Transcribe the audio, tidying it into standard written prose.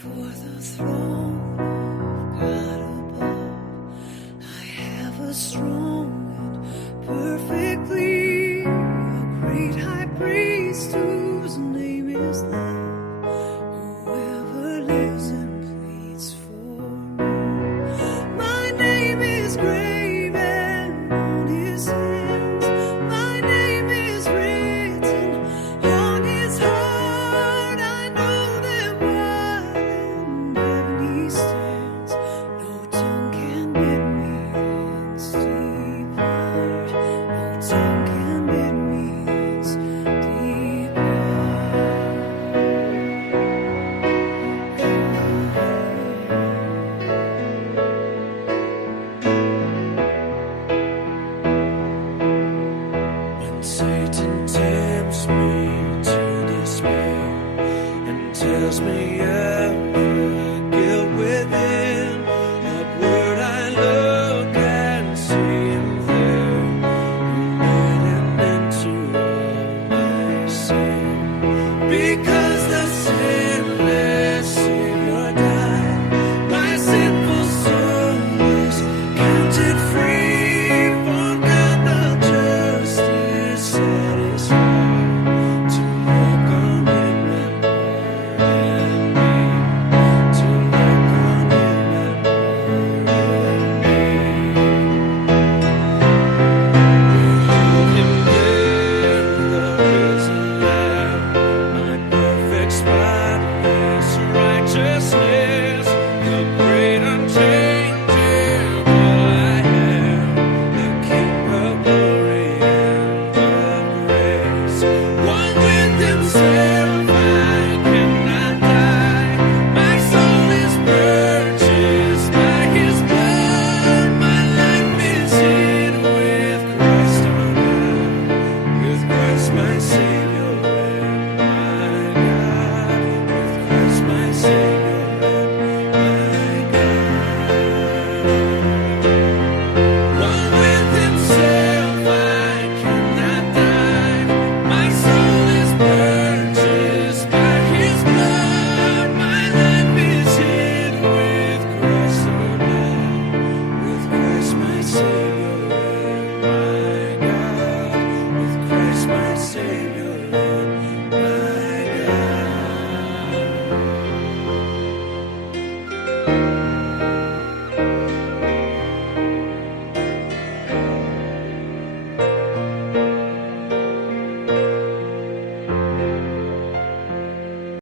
Before the throne of God above, I have a strong and perfect plea, a great high priest whose name is love, whoever lives and pleads for me. My name is graven on his hands, my name is written on his heart. I know that while in heaven he stands, no tongue can bid me this depart. No tongue can bid me this When Satan tempts me to despair and tells me